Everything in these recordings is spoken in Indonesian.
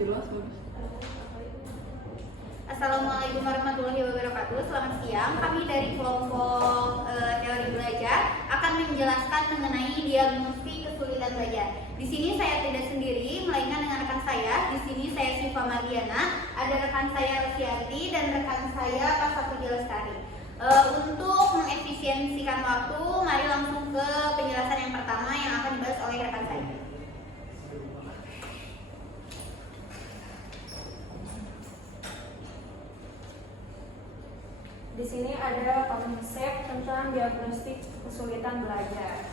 jelas bagus. Assalamualaikum warahmatullahi wabarakatuh. Selamat siang. Kami dari kelompok teori belajar akan menjelaskan mengenai diagnostik kesulitan belajar. Di sini saya tidak sendiri, melainkan dengan rekan saya. Di sini saya Syifa Mardiana, ada rekan saya Rosiati dan rekan saya Pak Sapuji Lestari. Untuk mengefisiensikan waktu, mari langsung ke penjelasan yang pertama yang akan dibahas oleh rekan saya. Di sini ada konsep tentang diagnostik kesulitan belajar.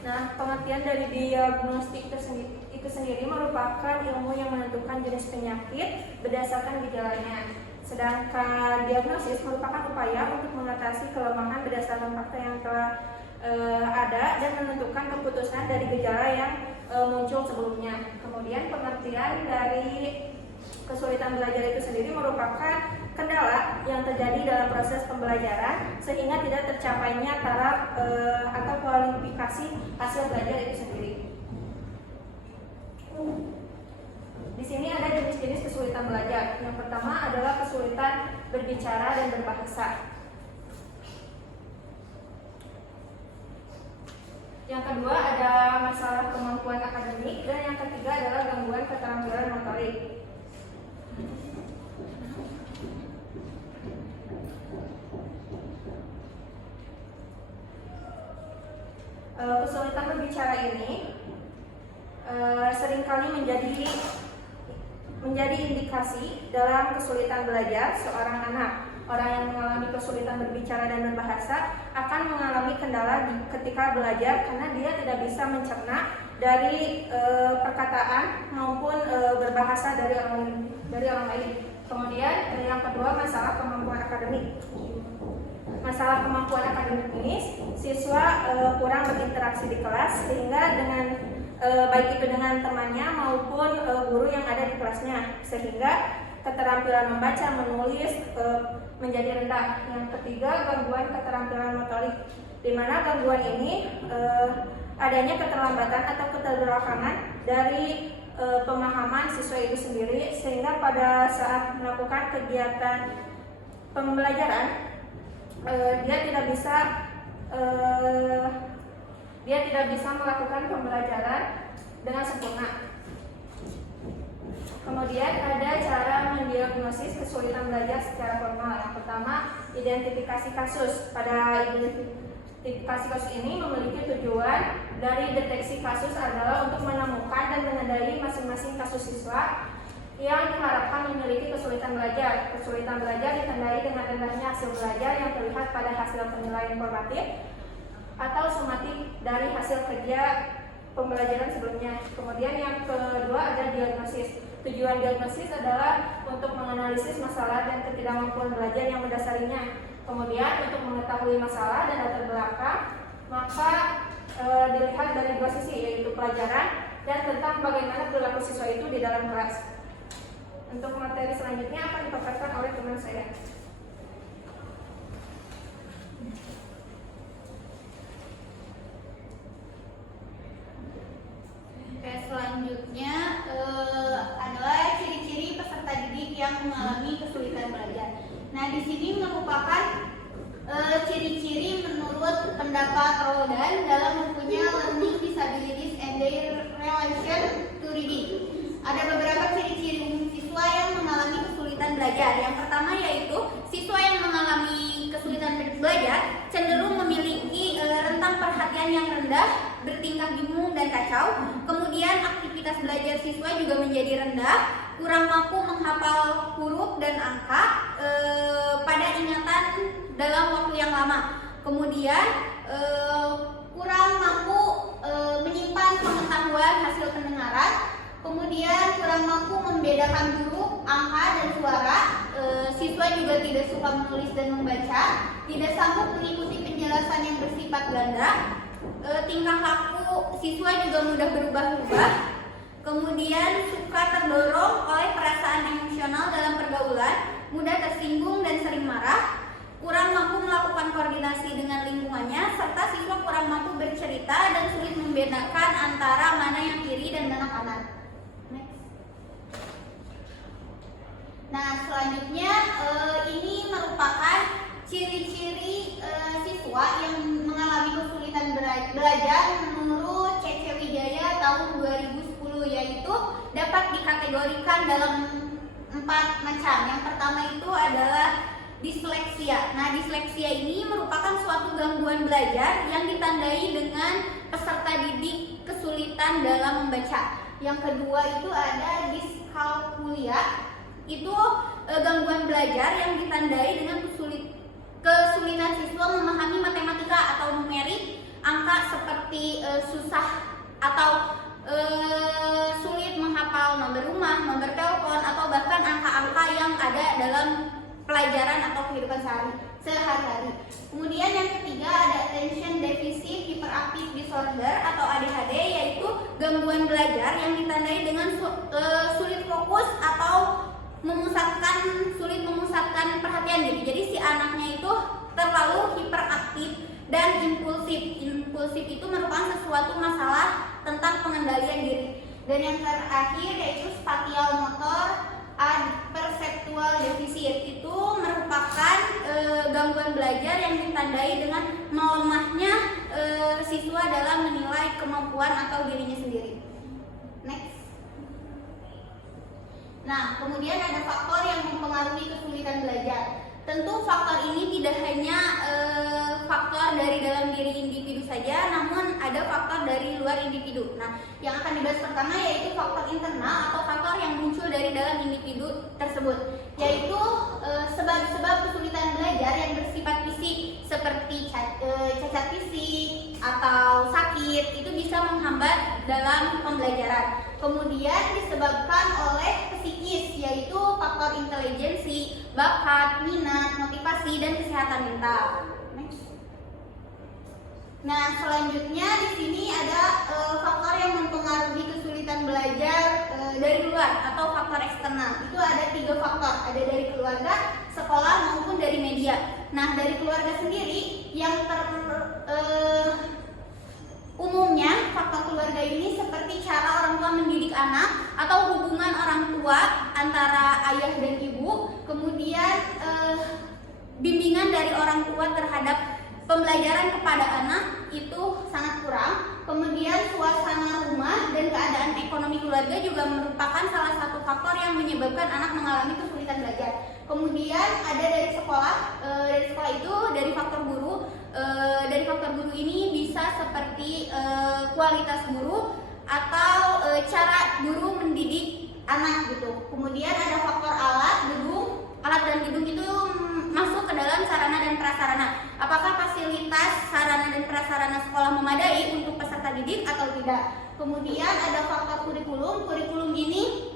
Nah, pengertian dari diagnostik itu sendiri merupakan ilmu yang menentukan jenis penyakit berdasarkan gejalanya. Sedangkan diagnosis merupakan upaya untuk mengatasi kelemahan berdasarkan fakta yang telah ada dan menentukan keputusan dari gejala yang muncul sebelumnya. Kemudian pengertian dari kesulitan belajar itu sendiri merupakan kendala yang terjadi dalam proses pembelajaran sehingga tidak tercapainya taraf atau kualifikasi hasil belajar itu sendiri. Di sini ada jenis-jenis kesulitan belajar. Yang pertama adalah kesulitan berbicara dan berbahasa. Yang kedua ada masalah kemampuan akademik dan yang ketiga adalah gangguan keterampilan motorik. Kesulitan berbicara ini seringkali menjadi indikasi dalam kesulitan belajar seorang anak. Orang yang mengalami kesulitan berbicara dan berbahasa akan mengalami kendala ketika belajar karena dia tidak bisa mencerna dari perkataan maupun berbahasa dari orang lain. Kemudian yang kedua masalah kemampuan akademik. Masalah kemampuan akademik ini siswa kurang berinteraksi di kelas sehingga dengan baik itu dengan temannya maupun guru yang ada di kelasnya sehingga keterampilan membaca, menulis menjadi rendah. Yang ketiga gangguan keterampilan motorik, di mana gangguan ini adanya keterlambatan atau keterbelakangan dari pemahaman siswa itu sendiri sehingga pada saat melakukan kegiatan pembelajaran dia tidak bisa melakukan pembelajaran dengan sempurna. Kemudian ada cara mendiagnosis kesulitan belajar secara formal. Yang pertama, identifikasi kasus. Pada identifikasi kasus ini memiliki tujuan dari deteksi kasus adalah untuk menemukan dan menandai masing-masing kasus siswa yang diharapkan memiliki kesulitan belajar. Kesulitan belajar ditandai dengan rendahnya hasil belajar yang terlihat pada hasil penilaian formatif atau sumatif dari hasil kerja pembelajaran sebelumnya. Kemudian yang kedua ada diagnosis. Tujuan diagnosis adalah untuk menganalisis masalah dan ketidakmampuan belajar yang mendasarinya. Kemudian untuk mengetahui masalah dan latar belakang, maka dilihat dari dua sisi, yaitu pelajaran dan tentang bagaimana perilaku siswa itu di dalam kelas. Untuk materi selanjutnya akan dipaparkan oleh teman saya. Oke, selanjutnya adalah ciri-ciri peserta didik yang mengalami kesulitan belajar. Nah, di sini merupakan ciri-ciri menurut pendapat Roldan dalam bukunya Learning Disabilities and Their Relation to Reading. Ada beberapa ciri-ciri umum siswa yang mengalami kesulitan belajar. Yang pertama yaitu siswa yang mengalami kesulitan belajar cenderung memiliki rentang perhatian yang rendah, bertingkah bingung dan kacau. Kemudian aktivitas belajar siswa juga menjadi rendah, kurang mampu menghafal huruf dan angka pada ingatan dalam waktu yang lama. Kemudian kurang mampu menyimpan pengetahuan hasil pendengaran. Kemudian kurang mampu membedakan huruf, angka, dan suara. Siswa juga tidak suka menulis dan membaca. Tidak sanggup mengikuti penjelasan yang bersifat ganda. Tingkah laku siswa juga mudah berubah-ubah. Kemudian suka terdorong oleh perasaan emosional dalam pergaulan, mudah tersinggung dan sering marah. Kurang mampu melakukan koordinasi dengan lingkungannya, serta siswa kurang mampu bercerita dan sulit membedakan antara mana yang kiri dan mana kanan. Next. Nah, selanjutnya ini merupakan ciri-ciri siswa yang mengalami kesulitan belajar menurut C.C. Wijaya tahun 2010, yaitu dapat dikategorikan dalam 4 macam. Yang pertama itu adalah disleksia. Nah, disleksia ini merupakan suatu gangguan belajar yang ditandai dengan peserta didik kesulitan dalam membaca. Yang kedua itu ada diskalkulia. Itu gangguan belajar yang ditandai dengan kesulitan siswa memahami matematika atau numerik, angka seperti susah atau sulit menghafal nomor rumah, nomor telepon, atau bahkan angka-angka yang ada dalam pelajaran atau kehidupan sehari-hari. Kemudian yang ketiga ada attention deficit hyperactive disorder atau ADHD, yaitu gangguan belajar yang ditandai dengan sulit fokus atau sulit memusatkan perhatian gitu. Jadi si anaknya itu terlalu hiperaktif dan impulsif. Impulsif itu merupakan sesuatu masalah tentang pengendalian diri. Dan yang terakhir yaitu spatial motor perceptual deficit, itu merupakan gangguan belajar yang ditandai dengan melemahnya siswa dalam menilai kemampuan atau dirinya sendiri. Next. Nah, kemudian ada faktor yang mempengaruhi kesulitan belajar. Tentu faktor ini tidak hanya faktor dari dalam diri individu saja, namun ada faktor dari luar individu. Nah, yang akan dibahas pertama yaitu faktor internal atau faktor yang muncul dari dalam individu tersebut, yaitu sebab-sebab kesulitan belajar yang bersifat fisik seperti cacat fisik atau sakit itu bisa menghambat dalam pembelajaran. Kemudian disebabkan oleh psikis, yaitu faktor intelijensi, bakat, minat, motivasi, dan kesehatan mental. Next. Nah, selanjutnya di sini ada faktor yang mempengaruhi kesulitan belajar dari luar atau faktor eksternal. Itu ada 3 faktor, ada dari keluarga, sekolah, maupun dari media. Nah, dari keluarga sendiri yang umumnya faktor keluarga ini seperti cara orang tua mendidik anak atau hubungan orang tua antara ayah dan ibu, kemudian bimbingan dari orang tua terhadap pembelajaran kepada anak itu sangat kurang, kemudian suasana rumah dan keadaan ekonomi keluarga juga merupakan salah satu faktor yang menyebabkan anak mengalami kesulitan belajar. Kemudian ada dari sekolah, itu dari faktor guru. Dari faktor guru ini bisa seperti kualitas guru atau cara guru mendidik anak gitu. Kemudian ada faktor alat dan gedung itu masuk ke dalam sarana dan prasarana. Apakah fasilitas sarana dan prasarana sekolah memadai untuk peserta didik atau tidak? Kemudian ada faktor kurikulum. Kurikulum ini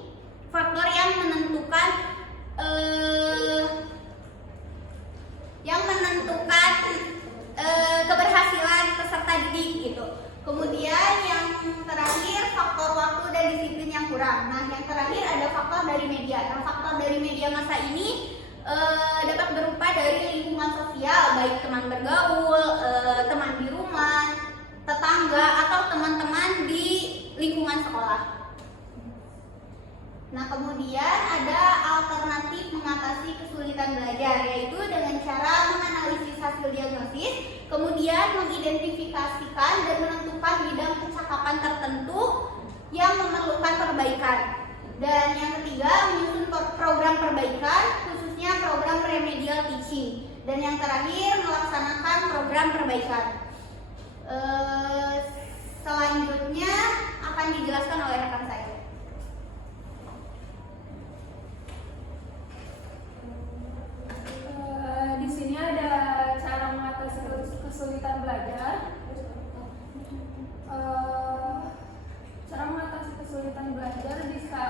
faktor yang menentukan keberhasilan peserta didik gitu. Kemudian yang terakhir faktor waktu dan disiplin yang kurang. Nah, yang terakhir ada faktor dari media. Nah, faktor dari media massa ini dapat berupa dari lingkungan sosial, baik teman bergaul, teman di rumah, tetangga, atau teman-teman di lingkungan sekolah. Nah, kemudian ada alternatif mengatasi kesulitan belajar, yaitu dengan cara menganalisis hasil diagnosis, kemudian mengidentifikasikan dan menentukan bidang percakapan tertentu yang memerlukan perbaikan. Dan yang ketiga, menyusun program perbaikan, khususnya program remedial teaching. Dan yang terakhir, melaksanakan program perbaikan. Selanjutnya akan dijelaskan oleh rekan saya. Di sini ada cara mengatasi kesulitan belajar. Cara mengatasi kesulitan belajar bisa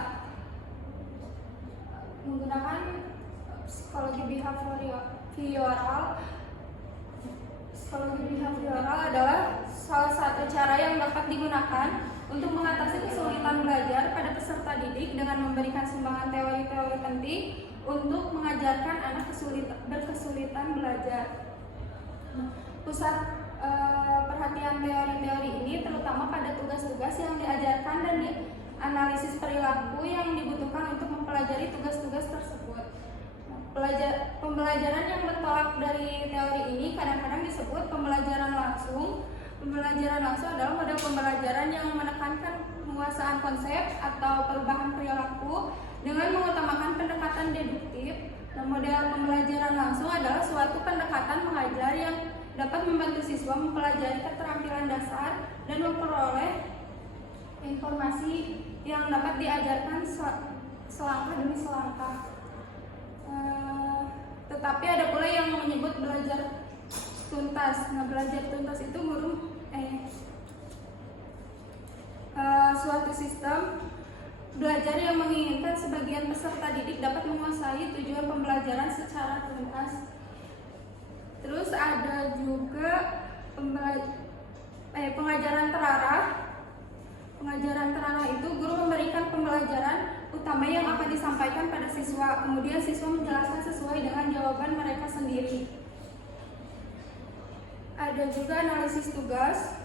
menggunakan psikologi behavioral. Psikologi behavioral adalah salah satu cara yang dapat digunakan untuk mengatasi kesulitan belajar pada peserta didik dengan memberikan sumbangan teori-teori penting untuk mengajarkan anak berkesulitan belajar. Pusat perhatian teori-teori ini terutama pada tugas-tugas yang diajarkan dan analisis perilaku yang dibutuhkan untuk mempelajari tugas-tugas tersebut. Pembelajaran yang bertolak dari teori ini kadang-kadang disebut pembelajaran langsung. Pembelajaran langsung adalah model pembelajaran yang menekankan penguasaan konsep atau perubahan perilaku dengan mengutamakan pendekatan deduktif. Nah, model pembelajaran langsung adalah suatu pendekatan mengajar yang dapat membantu siswa mempelajari keterampilan dasar dan memperoleh informasi yang dapat diajarkan selangkah demi selangkah. Tetapi ada pula yang menyebut belajar tuntas. Nah, belajar tuntas itu suatu sistem belajar yang menginginkan sebagian peserta didik dapat menguasai tujuan pembelajaran secara tuntas. Terus ada juga pengajaran terarah. Pengajaran terarah itu guru memberikan pembelajaran utama yang akan disampaikan pada siswa, kemudian siswa menjelaskan sesuai dengan jawaban mereka sendiri. Ada juga analisis tugas,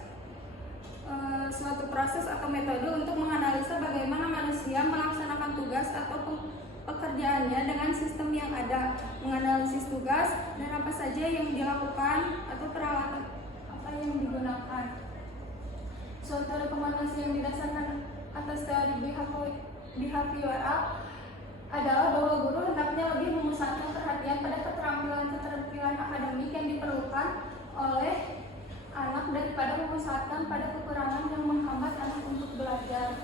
suatu proses atau metode untuk menganalisa bagaimana manusia melaksanakan tugas atau pekerjaannya dengan sistem yang ada, menganalisis tugas dan apa saja yang dilakukan atau peralatan apa yang digunakan. Suatu rekomendasi yang didasarkan atas teori behavioral adalah bahwa guru hendaknya lebih memusatkan perhatian pada keterampilan akademik yang diperlukan oleh anak daripada memusatkan pada kekurangan yang menghambat anak untuk belajar.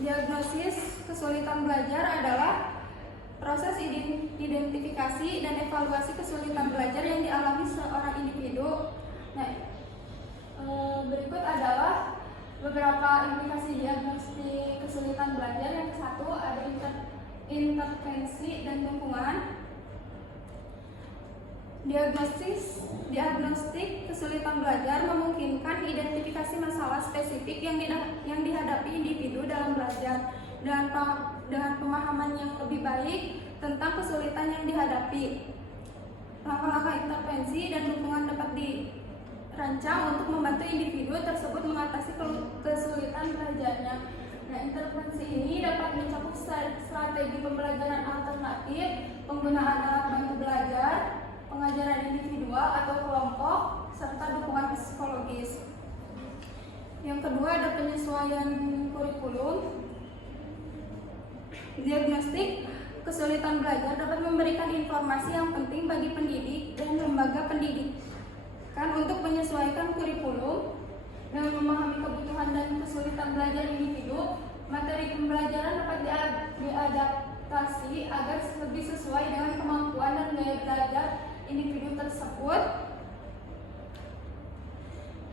Diagnosis kesulitan belajar adalah proses identifikasi dan evaluasi kesulitan belajar yang dialami seorang individu. Nah, berikut adalah beberapa implikasi diagnostik kesulitan belajar. Yang satu ada intervensi dan dukungan. Diagnostik kesulitan belajar memungkinkan identifikasi masalah spesifik yang dihadapi individu dalam belajar dengan pemahaman yang lebih baik tentang kesulitan yang dihadapi. Langkah-langkah intervensi dan dukungan dapat dirancang untuk membantu individu tersebut mengatasi kesulitan belajarnya. Nah, intervensi ini dapat mencakup strategi pembelajaran alternatif, penggunaan alat bantu belajar, pengajaran individual atau kelompok, serta dukungan psikologis. Yang kedua ada penyesuaian kurikulum. Diagnostik kesulitan belajar dapat memberikan informasi yang penting bagi pendidik dan lembaga pendidikan untuk menyesuaikan kurikulum dengan memahami kebutuhan dan kesulitan belajar individu. Materi pembelajaran dapat diadaptasi agar lebih sesuai dengan kemampuan dan gaya belajar individu tersebut.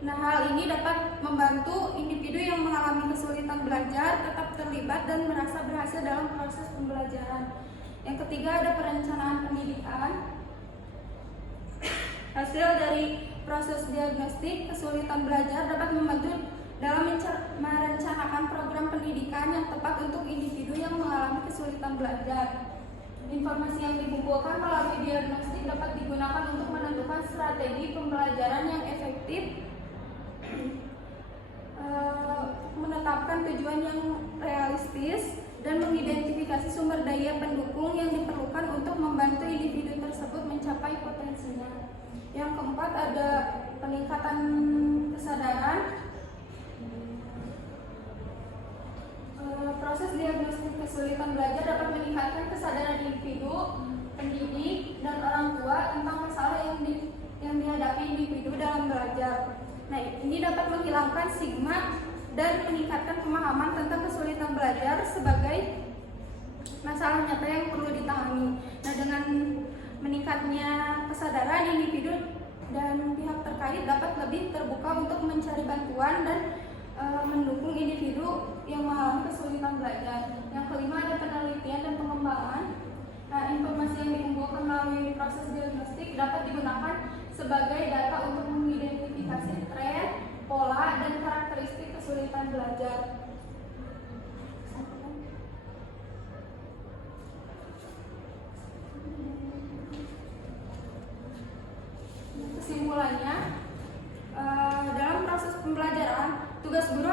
Nah, hal ini dapat membantu individu yang mengalami kesulitan belajar tetap terlibat dan merasa berhasil dalam proses pembelajaran. Yang ketiga ada perencanaan pendidikan. Hasil dari proses diagnostik kesulitan belajar dapat membantu dalam merencanakan program pendidikan yang tepat untuk individu yang mengalami kesulitan belajar. Informasi yang dikumpulkan melalui diagnostik dapat digunakan untuk menentukan strategi pembelajaran yang efektif, menetapkan tujuan yang realistis, dan mengidentifikasi sumber daya pendukung yang diperlukan untuk membantu individu tersebut mencapai potensinya. Yang keempat ada peningkatan kesadaran. Proses diagnostik kesulitan belajar dapat meningkatkan kesadaran individu, pendidik, dan orang tua tentang masalah yang dihadapi individu dalam belajar. Nah, ini dapat menghilangkan stigma dan meningkatkan pemahaman tentang kesulitan belajar sebagai masalah nyata yang perlu ditangani. Nah, dengan meningkatnya kesadaran individu dan pihak terkait dapat lebih terbuka untuk mencari bantuan dan mendukung individu yang mengalami kesulitan belajar. Yang kelima ada penelitian dan pengembangan. Nah, informasi yang dikumpulkan melalui proses diagnostik dapat digunakan sebagai data untuk mengidentifikasi tren, pola, dan karakteristik kesulitan belajar. Kesimpulannya, dalam proses pembelajaran, tugas guru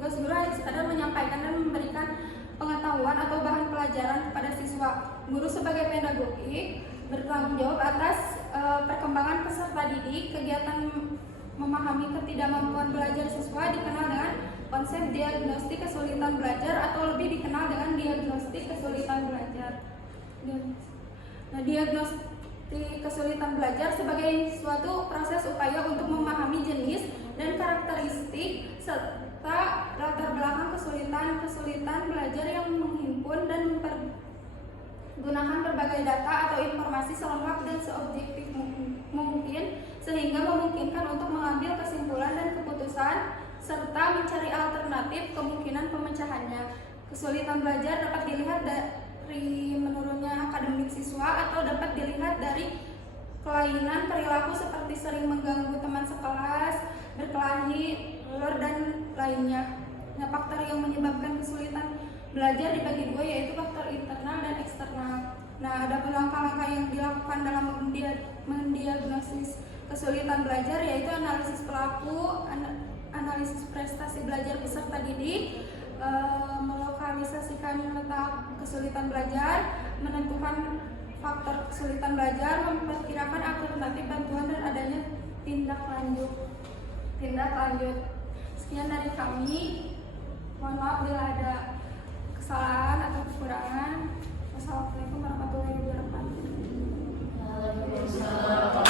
Tugas guru hanya sekadar menyampaikan dan memberikan pengetahuan atau bahan pelajaran kepada siswa. Guru sebagai pedagogi bertanggung jawab atas perkembangan peserta didik. Kegiatan memahami ketidakmampuan belajar siswa dikenal dengan konsep diagnostik kesulitan belajar atau lebih dikenal dengan diagnostik kesulitan belajar. Nah, diagnostik kesulitan belajar sebagai suatu proses upaya untuk memahami jenis dan karakteristik serta latar belakang kesulitan belajar yang menghimpun dan mempergunakan berbagai data atau informasi selengkap dan seobjektif mungkin sehingga memungkinkan untuk mengambil kesimpulan dan keputusan serta mencari alternatif kemungkinan pemecahannya. Kesulitan belajar dapat dilihat dari menurunnya akademik siswa atau dapat dilihat dari kelainan perilaku seperti sering mengganggu teman sekelas, berkelahi, lor, dan lainnya. Nah, faktor yang menyebabkan kesulitan belajar dibagi dua, yaitu faktor internal dan eksternal. Nah, ada langkah-langkah yang dilakukan dalam mendiagnosis kesulitan belajar, yaitu analisis pelaku, analisis prestasi belajar peserta didik, melokalisasikan letak kesulitan belajar, menentukan faktor kesulitan belajar, memperkirakan alternatif bantuan, dan adanya tindak lanjut. Sekian dari kami. Mohon maaf bila ada kesalahan atau kekurangan. Wassalamualaikum warahmatullahi wabarakatuh.